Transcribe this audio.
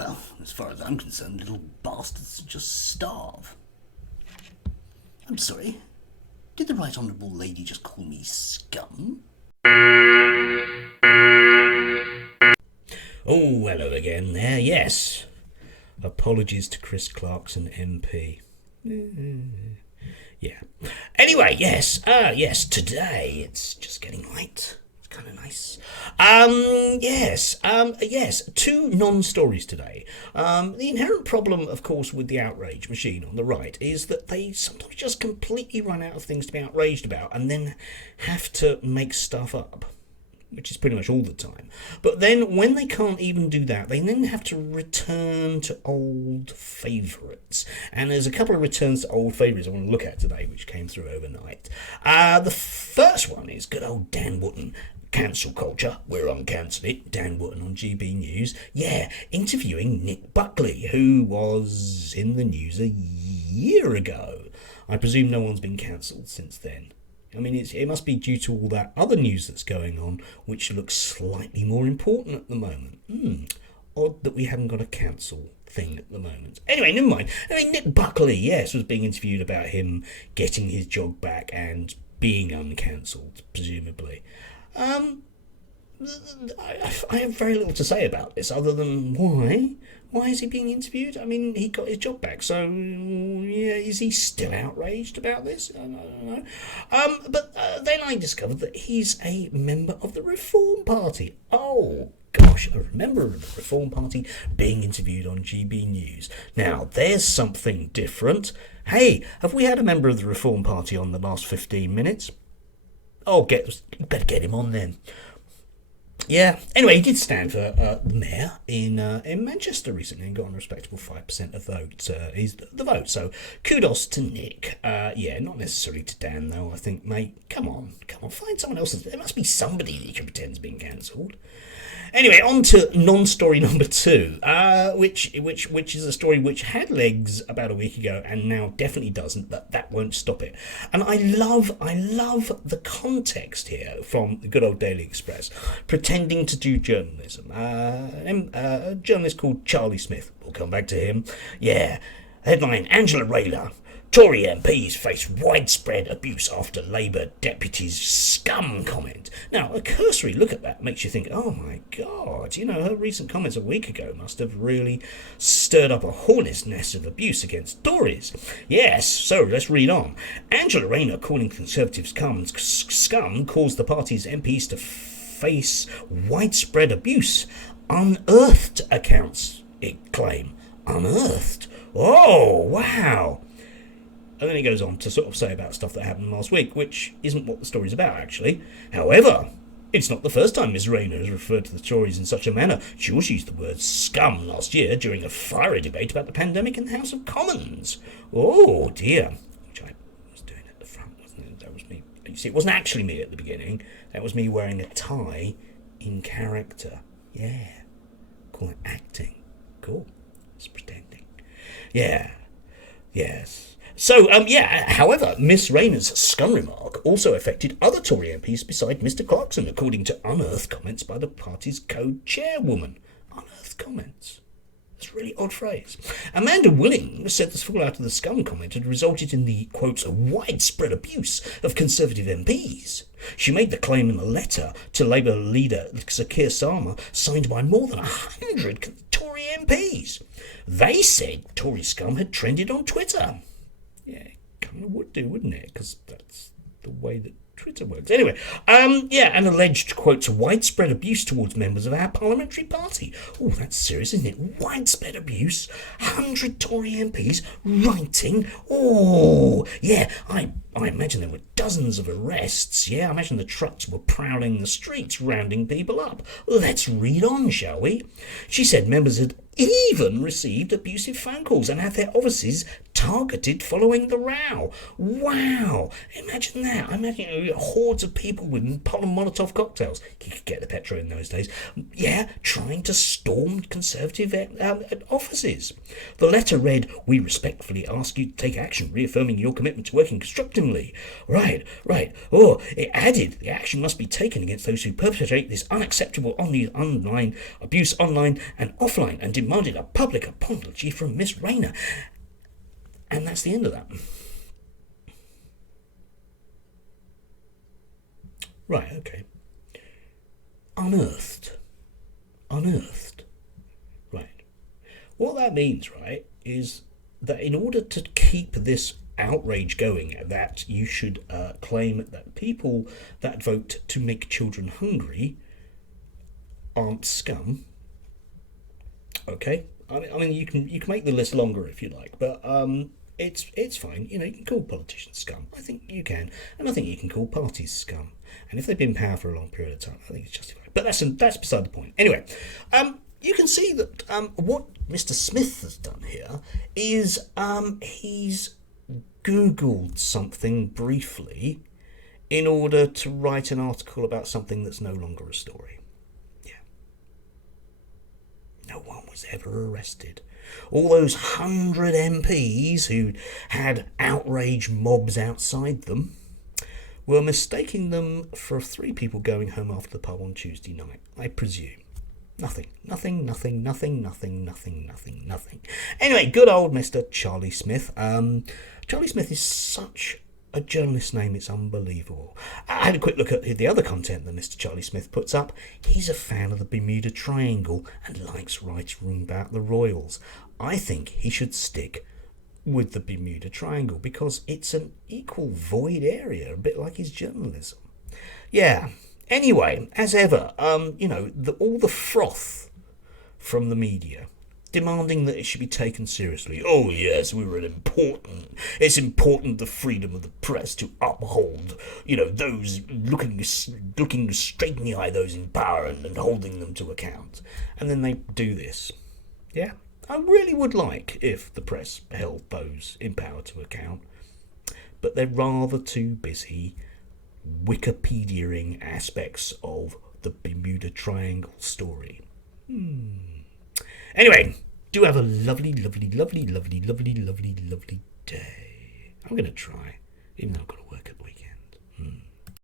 Well, as far as I'm concerned, little bastards should just starve. I'm sorry. Did the Right Honourable Lady just call me scum? Oh, hello again there, yes. Apologies to Chris Clarkson MP. Yeah. Anyway, yes, today it's just getting light. It's kind of nice. Yes, two non-stories today. The inherent problem, of course, with the outrage machine on the right is that they sometimes just completely run out of things to be outraged about and then have to make stuff up, which is pretty much all the time. But then when they can't even do that, they then have to return to old favourites. And there's a couple of returns to old favourites I want to look at today, which came through overnight. The first one is good old Dan Wootton. Cancel culture, we're uncancelling it. Dan Wootton on GB News. Yeah, interviewing Nick Buckley, who was in the news a year ago. I presume no one's been cancelled since then. I mean, it must be due to all that other news that's going on, which looks slightly more important at the moment. Odd that we haven't got a cancel thing at the moment. Anyway, never mind. I mean, Nick Buckley, yes, was being interviewed about him getting his job back and being uncancelled, presumably. I have very little to say about this other than why. Why is he being interviewed? I mean, he got his job back, so yeah, is he still outraged about this? I don't know. But then I discovered that he's a member of the Reform Party. Oh, gosh, a member of the Reform Party being interviewed on GB News. Now, there's something different. Hey, have we had a member of the Reform Party on the last 15 minutes? Oh, better get him on then. Yeah. Anyway, he did stand for the mayor in Manchester recently and got a respectable 5% of vote. He's the vote. So kudos to Nick. Yeah, not necessarily to Dan though. I think, mate, come on, find someone else. There must be somebody that you can pretend's being cancelled. Anyway, on to non-story number 2, which is a story which had legs about a week ago and now definitely doesn't, but that won't stop it. And I love the context here from the good old Daily Express, pretending to do journalism. A journalist called Charlie Smith, we'll come back to him. Yeah, headline, Angela Rayner. Tory MPs face widespread abuse after Labour deputy's scum comment. Now, a cursory look at that makes you think, oh my God, her recent comments a week ago must have really stirred up a hornet's nest of abuse against Tories. Yes, so let's read on. Angela Rayner calling Conservatives scum caused the party's MPs to face widespread abuse. Unearthed accounts, it claim. Unearthed? Oh, wow. And then he goes on to sort of say about stuff that happened last week, which isn't what the story's about, actually. However, it's not the first time Ms Rayner has referred to the Tories in such a manner. She also used the word scum last year during a fiery debate about the pandemic in the House of Commons. Oh, dear. Which I was doing at the front, wasn't it? That was me. You see, it wasn't actually me at the beginning. That was me wearing a tie in character. Yeah. Call it acting. Cool. It's pretending. Yeah. Yes. So, however, Miss Rayner's scum remark also affected other Tory MPs beside Mr Clarkson, according to unearthed comments by the party's co-chairwoman. Unearthed comments? That's a really odd phrase. Amanda Willing said the fallout of the scum comment had resulted in the, quote, widespread abuse of Conservative MPs. She made the claim in a letter to Labour leader Sir Keir Starmer, signed by more than 100 Tory MPs. They said Tory scum had trended on Twitter. Yeah, it kind of would do, wouldn't it? Because that's the way that Twitter works. Anyway, an alleged, quote, widespread abuse towards members of our parliamentary party. Oh, that's serious, isn't it? Widespread abuse? 100 Tory MPs writing? Oh, yeah, I imagine there were dozens of arrests. Yeah, I imagine the trucks were prowling the streets, rounding people up. Let's read on, shall we? She said members had even received abusive phone calls and had their offices targeted following the row. Wow! Imagine that. Imagine hordes of people with Molotov cocktails. You could get the petrol in those days. Yeah, trying to storm Conservative offices. The letter read, "We respectfully ask you to take action, reaffirming your commitment to working constructively." Right. Or it added, "The action must be taken against those who perpetrate this unacceptable online abuse online and offline," and demanded a public apology from Miss Rayner. And that's the end of that. Right, okay. Unearthed. Right. What that means, right, is that in order to keep this outrage going, that you should claim that people that vote to make children hungry aren't scum. Okay? I mean, you can make the list longer if you like, but it's fine. You can call politicians scum. I think you can, and I think you can call parties scum. And if they've been in power for a long period of time, I think it's justified. But that's beside the point. Anyway, you can see that what Mr. Smith has done here is he's Googled something briefly in order to write an article about something that's no longer a story. Yeah. No one was ever arrested. All those 100 MPs who had outrage mobs outside them were mistaking them for 3 people going home after the pub on Tuesday night, I presume. Nothing. Anyway, good old Mr. Charlie Smith. Charlie Smith is such a journalist name, it's unbelievable. I had a quick look at the other content that Mr. Charlie Smith puts up. He's a fan of the Bermuda Triangle and likes writing about the royals. I think he should stick with the Bermuda Triangle because it's an equal void area, a bit like his journalism. Yeah. Anyway, as ever, all the froth from the media demanding that it should be taken seriously. Oh yes, it's important the freedom of the press to uphold, those looking straight in the eye, those in power, and holding them to account. And then they do this. Yeah, I really would like if the press held those in power to account, but they're rather too busy Wikipediaing aspects of the Bermuda Triangle story. Anyway, do have a lovely day. I'm going to try, even though I've got to work at the weekend.